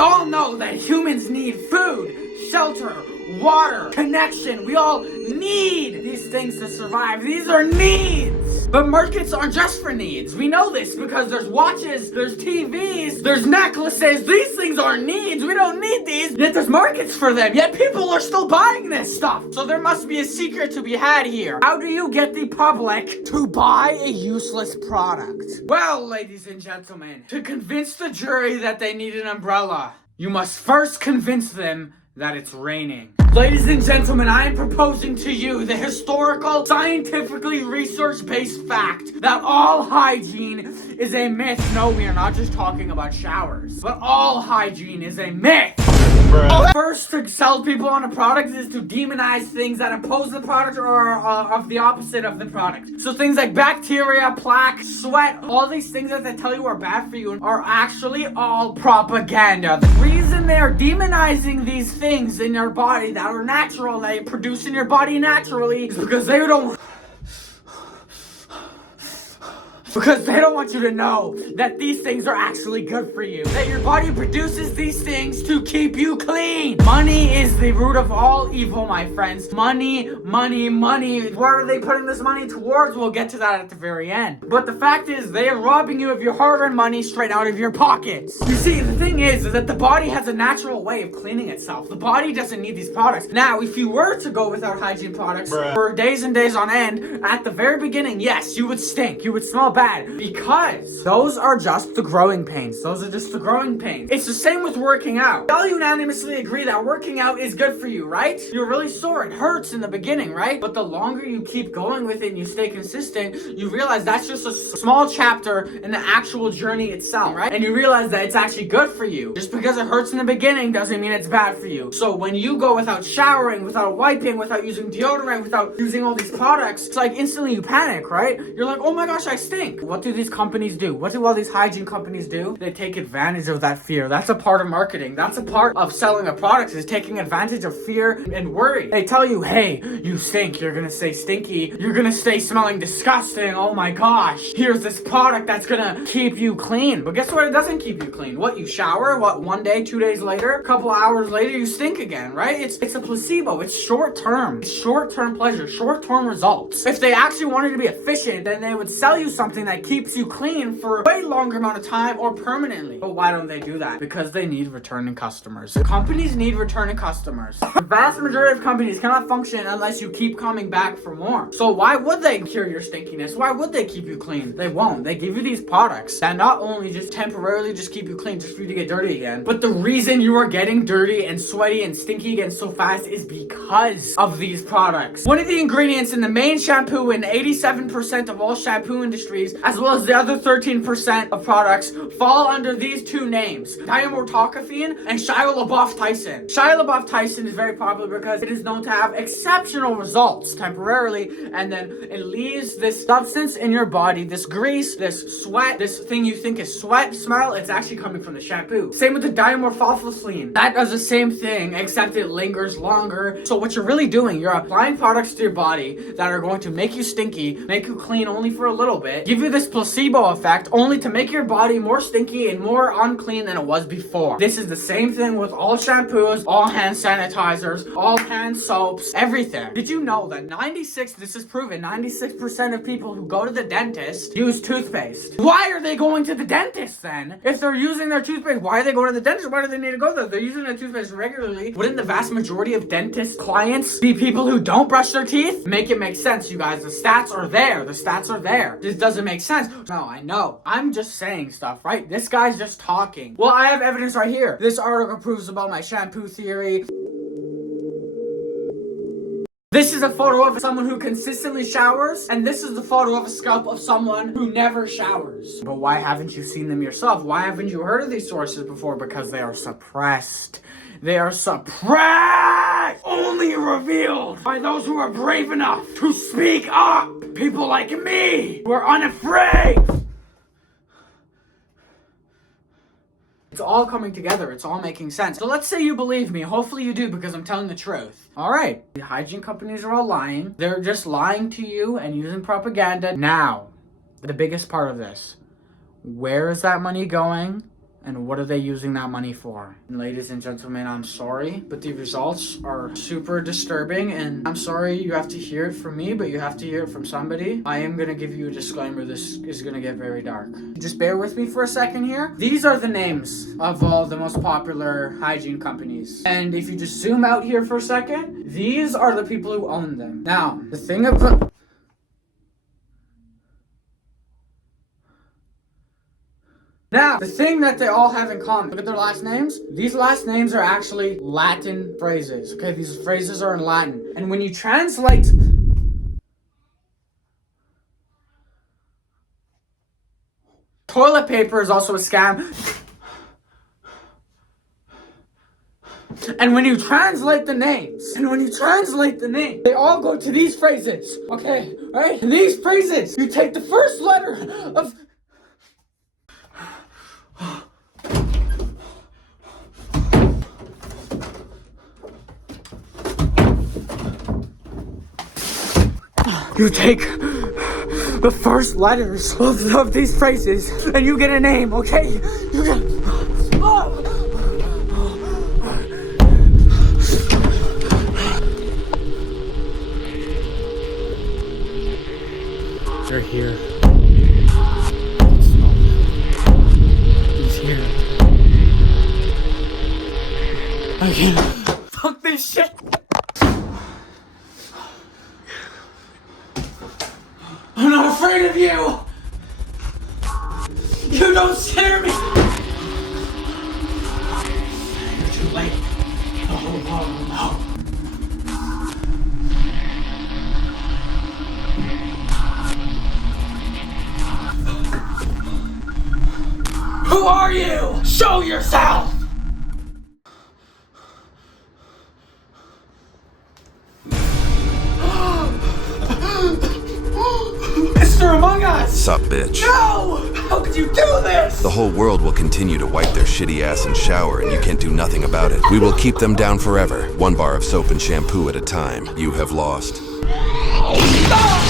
all know that humans need food, shelter, water, connection. We all need these things to survive. These are needs. But markets aren't just for needs. We know this because there's watches, there's TVs, there's necklaces. These things aren't needs. We don't need these. Yet there's markets for them. Yet people are still buying this stuff. So there must be a secret to be had here. How do you get the public to buy a useless product? Well, ladies and gentlemen, to convince the jury that they need an umbrella, you must first convince them that it's raining. Ladies and gentlemen, I am proposing to you the historical, scientifically research-based fact that all hygiene is a myth. No, we are not just talking about showers, but all hygiene is a myth. First, to sell people on a product is to demonize things that oppose the product or are of the opposite of the product. So things like bacteria, plaque, sweat, all these things that they tell you are bad for you are actually all propaganda. The reason they are demonizing these things in your body that are natural, that you produce in your body naturally, is because they don't want you to know that these things are actually good for you. That your body produces these things to keep you clean. Money is the root of all evil, my friends. Money, money, money. What are they putting this money towards? We'll get to that at the very end. But the fact is, they are robbing you of your hard-earned money straight out of your pockets. You see, the thing is that the body has a natural way of cleaning itself. The body doesn't need these products. Now, if you were to go without hygiene products for days and days on end, at the very beginning, yes, you would stink. You would smell bad. Because those are just the growing pains. Those are just the growing pains. It's the same with working out. We all unanimously agree that working out is good for you, right? You're really sore. It hurts in the beginning, right? But the longer you keep going with it and you stay consistent, you realize that's just a small chapter in the actual journey itself, right? And you realize that it's actually good for you. Just because it hurts in the beginning doesn't mean it's bad for you. So when you go without showering, without wiping, without using deodorant, without using all these products, it's like instantly you panic, right? You're like, oh my gosh, I stink. What do these companies do? What do all these hygiene companies do? They take advantage of that fear. That's a part of marketing. That's a part of selling a product, is taking advantage of fear and worry. They tell you, hey, you stink. You're gonna stay stinky. You're gonna stay smelling disgusting. Oh my gosh. Here's this product that's gonna keep you clean. But guess what? It doesn't keep you clean. What, you shower? What, 1 day, 2 days later? A couple hours later, you stink again, right? It's a placebo. It's short-term. It's short-term pleasure. Short-term results. If they actually wanted to be efficient, then they would sell you something that keeps you clean for a way longer amount of time or permanently. But why don't they do that? Because they need returning customers. Companies need returning customers. The vast majority of companies cannot function unless you keep coming back for more. So why would they cure your stinkiness? Why would they keep you clean? They won't. They give you these products that not only just temporarily just keep you clean just for you to get dirty again, but the reason you are getting dirty and sweaty and stinky again so fast is because of these products. One of the ingredients in the main shampoo in 87% of all shampoo industries, as well as the other 13% of products, fall under these two names: diamortocafeine and Shia LaBeouf Tyson. Shia LaBeouf Tyson is very popular because it is known to have exceptional results temporarily, and then it leaves this substance in your body, this grease, this sweat, this thing you think is sweat smell, it's actually coming from the shampoo. Same with the diamorphophosphine. That does the same thing, except it lingers longer. So what you're really doing, you're applying products to your body that are going to make you stinky, make you clean only for a little bit, give you this placebo effect only to make your body more stinky and more unclean than it was before. This is the same thing with all shampoos, all hand sanitizers, all hand soaps, everything. Did you know that this is proven, 96% of people who go to the dentist use toothpaste? Why are they going to the dentist then? If they're using their toothpaste, why are they going to the dentist? Why do they need to go there? They're using their toothpaste regularly. Wouldn't the vast majority of dentist clients be people who don't brush their teeth? Make it make sense, you guys. The stats are there. The stats are there. This doesn't make sense. No, I know. I'm just saying stuff, right? This guy's just talking. Well, I have evidence right here. This article proves about my shampoo theory. This is a photo of someone who consistently showers, and this is the photo of a scalp of someone who never showers. But why haven't you seen them yourself? Why haven't you heard of these sources before? Because they are suppressed. They are suppressed! Only revealed by those who are brave enough to speak up! People like me, who are unafraid! It's all coming together. It's all making sense. So let's say you believe me. Hopefully you do, because I'm telling the truth. Alright. The hygiene companies are all lying. They're just lying to you and using propaganda. Now, the biggest part of this. Where is that money going? And what are they using that money for? And ladies and gentlemen, I'm sorry, but the results are super disturbing, and I'm sorry you have to hear it from me, but you have to hear it from somebody. I am gonna give you a disclaimer. This is gonna get very dark. Just bear with me for a second here. These are the names of all the most popular hygiene companies. And if you just zoom out here for a second, these are the people who own them. Now, the thing about... Now, the thing that they all have in common, look at their last names. These last names are actually Latin phrases, okay? These phrases are in Latin. And when you translate... Toilet paper is also a scam. And when you translate the names, they all go to these phrases, okay? Right? And these phrases, you take the first letter of... You take the first letters of these phrases and you get a name, okay? You get... Oh. They're here. He's here. I can't. Fuck this shit. I'm not afraid of you! You don't scare me! You're too late. The whole world will know. Who are you? Show yourself! Among Us! Sup, bitch? No! How could you do this? The whole world will continue to wipe their shitty ass and shower, and you can't do nothing about it. We will keep them down forever, one bar of soap and shampoo at a time. You have lost. Stop!